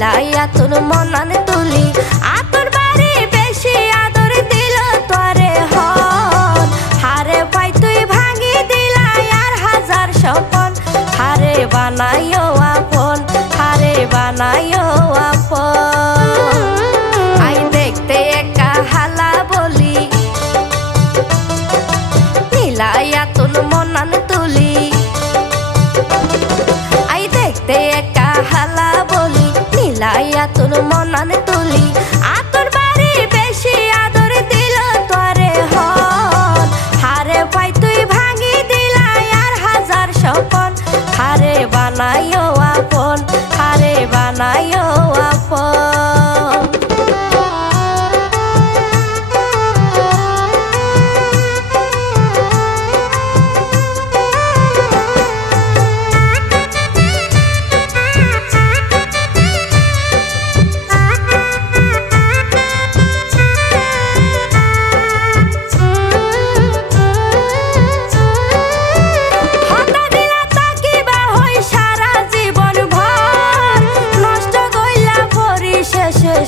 নীলাইয়া তোর মনান তুলি। আতর বাড়ি বেশি আদর দিল তোরে হন। হারে ভাই, তুই ভাঙি দিলাই আর হাজার স্বপন। হারে বানাইও আপন, হারে বানাইও তুন মনান তুলি। আতর বাড়ি বেশি আদর দিল তোরে হন। হারে ভাই, তুই ভাঙি দিলাই আর হাজার স্বপন। হারে বানাইও আপন, হারে বানাইও আপন।